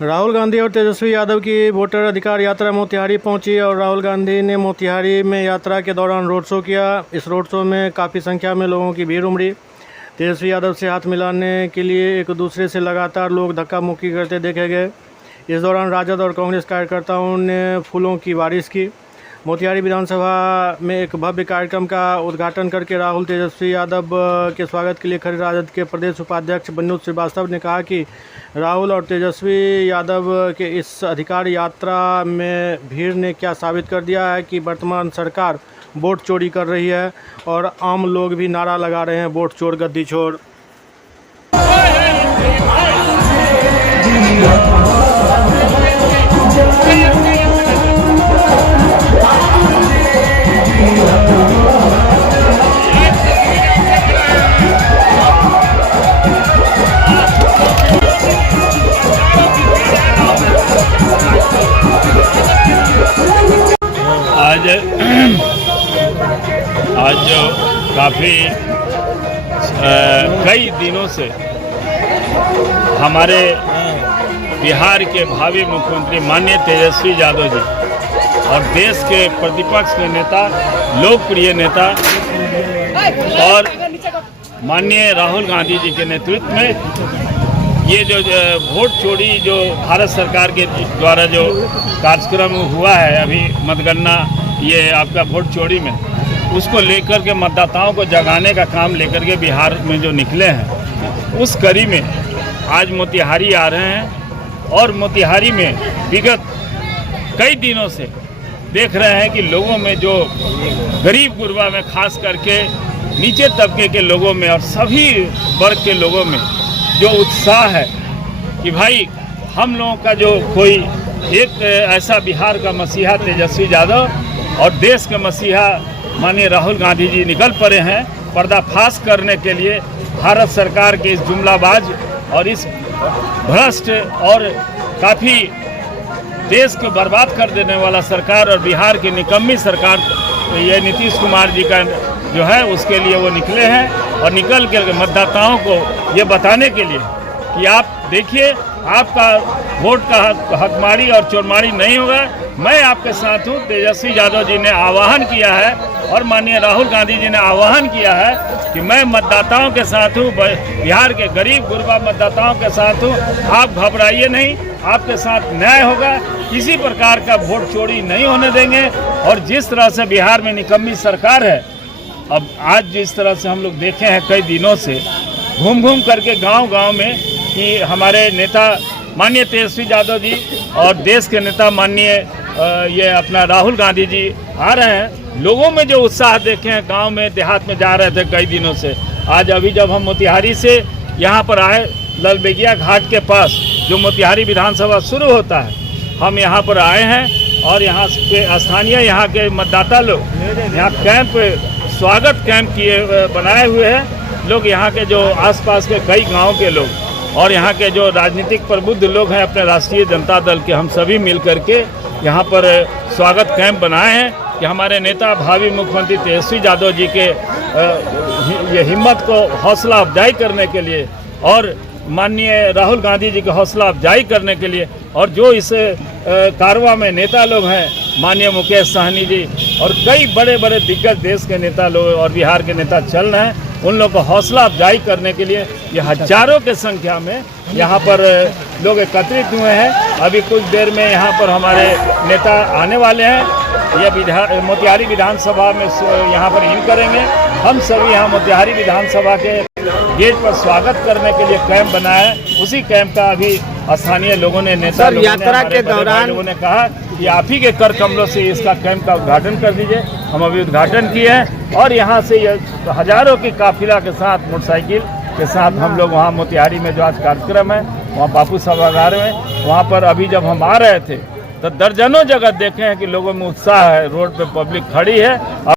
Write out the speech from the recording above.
राहुल गांधी और तेजस्वी यादव की वोटर अधिकार यात्रा मोतिहारी पहुंची और राहुल गांधी ने मोतिहारी में यात्रा के दौरान रोड शो किया। इस रोड शो में काफ़ी संख्या में लोगों की भीड़ उमड़ी। तेजस्वी यादव से हाथ मिलाने के लिए एक दूसरे से लगातार लोग धक्का मुक्की करते देखे गए। इस दौरान राजद और कांग्रेस कार्यकर्ताओं ने फूलों की बारिश की। मोतिहारी विधानसभा में एक भव्य कार्यक्रम का उद्घाटन करके राहुल तेजस्वी यादव के स्वागत के लिए खड़े राजद के प्रदेश उपाध्यक्ष बन्नू श्रीवास्तव ने कहा कि राहुल और तेजस्वी यादव के इस अधिकार यात्रा में भीड़ ने क्या साबित कर दिया है कि वर्तमान सरकार वोट चोरी कर रही है और आम लोग भी नारा लगा रहे हैं वोट चोर गद्दी छोड़। आज जो काफ़ी कई दिनों से हमारे बिहार के भावी मुख्यमंत्री माननीय तेजस्वी यादव जी और देश के प्रतिपक्ष के नेता, लोकप्रिय नेता और माननीय राहुल गांधी जी के नेतृत्व में ये जो वोट चोरी जो भारत सरकार के द्वारा जो कार्यक्रम हुआ है अभी मतगणना ये आपका वोट चोरी में, उसको लेकर के मतदाताओं को जगाने का काम लेकर के बिहार में जो निकले हैं, उस कड़ी में आज मोतिहारी आ रहे हैं। और मोतिहारी में विगत कई दिनों से देख रहे हैं कि लोगों में जो गरीब गुरबा में खास करके नीचे तबके के लोगों में और सभी वर्ग के लोगों में जो उत्साह है कि भाई हम लोगों का जो कोई एक ऐसा बिहार का मसीहा तेजस्वी यादव और देश के मसीहा माननीय राहुल गांधी जी निकल पड़े हैं पर्दाफाश करने के लिए भारत सरकार के इस जुमलाबाज और इस भ्रष्ट और काफ़ी देश को बर्बाद कर देने वाला सरकार और बिहार की निकम्मी सरकार ये नीतीश कुमार जी का जो है उसके लिए वो निकले हैं। और निकल के मतदाताओं को ये बताने के लिए कि आप देखिए आपका वोट का हकमारी और चोरमारी नहीं होगा, मैं आपके साथ हूँ। तेजस्वी यादव जी ने आह्वान किया है और माननीय राहुल गांधी जी ने आह्वान किया है कि मैं मतदाताओं के साथ हूँ, बिहार के गरीब गुरबा मतदाताओं के साथ हूँ। आप घबराइए नहीं, आपके साथ न्याय होगा, किसी प्रकार का वोट चोरी नहीं होने देंगे। और जिस तरह से बिहार में निकम्मी सरकार है, अब आज जिस तरह से हम लोग देखे हैं कई दिनों से घूम घूम करके गांव-गांव में कि हमारे नेता माननीय तेजस्वी यादव जी और देश के नेता माननीय ये अपना राहुल गांधी जी आ रहे हैं, लोगों में जो उत्साह देखे हैं गांव में देहात में जा रहे थे कई दिनों से। आज अभी जब हम मोतिहारी से यहाँ पर आए, ललबेगिया घाट के पास जो मोतिहारी विधानसभा शुरू होता है, हम यहाँ पर आए हैं और यहाँ के स्थानीय यहाँ के मतदाता लोग यहाँ कैंप स्वागत कैंप किए बनाए हुए हैं। लोग यहाँ के जो आसपास के कई गांव के लोग और यहाँ के जो राजनीतिक प्रबुद्ध लोग हैं अपने राष्ट्रीय जनता दल के, हम सभी मिल करके यहाँ पर स्वागत कैंप बनाए हैं कि हमारे नेता भावी मुख्यमंत्री तेजस्वी यादव जी के ये हिम्मत को हौसला अफजाई करने के लिए और माननीय राहुल गांधी जी की हौसला अफजाई करने के लिए और जो इस कारवां में नेता लोग हैं माननीय मुकेश सहनी जी और कई बड़े बड़े दिग्गज देश के नेता लोग और बिहार के नेता चल रहे हैं, उन लोगों को हौसला अफजाई करने के लिए ये हजारों के संख्या में यहाँ पर लोग एकत्रित हुए हैं। अभी कुछ देर में यहाँ पर हमारे नेता आने वाले हैं, ये मोतिहारी विधानसभा में यहाँ पर इन करेंगे। हम सभी यहाँ मोतिहारी विधानसभा के गेट पर स्वागत करने के लिए कैंप बनाया है। उसी कैंप का अभी स्थानीय लोगों ने नेता यात्रा के दौरान लोगों ने कहा कि आप ही के कर कमलों से इसका कैंप का उद्घाटन कर दीजिए। हम अभी उद्घाटन किए हैं और यहाँ से हजारों की काफिला के साथ मोटरसाइकिल के साथ हम लोग वहाँ मोतिहारी में जो आज कार्यक्रम है वहाँ बापू सभागार में, वहाँ पर अभी जब हम आ रहे थे तो दर्जनों जगह देखे हैं कि लोगों में उत्साह है, रोड पे पब्लिक खड़ी है।